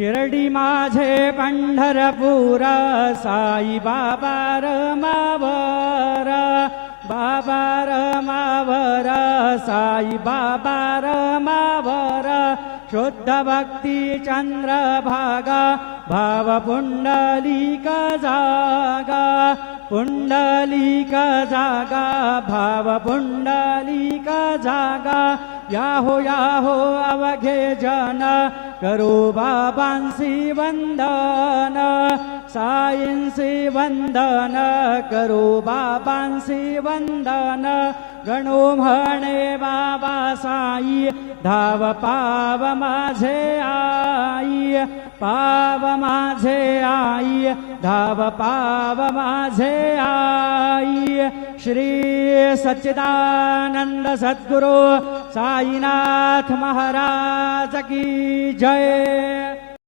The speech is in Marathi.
शिर्डी माझे पंढरपूर साई बाबा रमावर बाबा रमावर साई बाबा रमावर शुद्ध भक्ती चंद्रभागा भाव पुंडलिक जागा पुंडलिक जागा भाव पुंडलिक जागा याहो याहो अवघे जन करो बाबांसी वंदन साईंसी वंदन करो बाबांसी वंदन गणो म्हणे बाबा साई धाव पाव माझे आई पाव माझे आई धाव पाव माझे आई श्री सच्चिदानंद सद्गुरु साईनाथ महाराज की जय।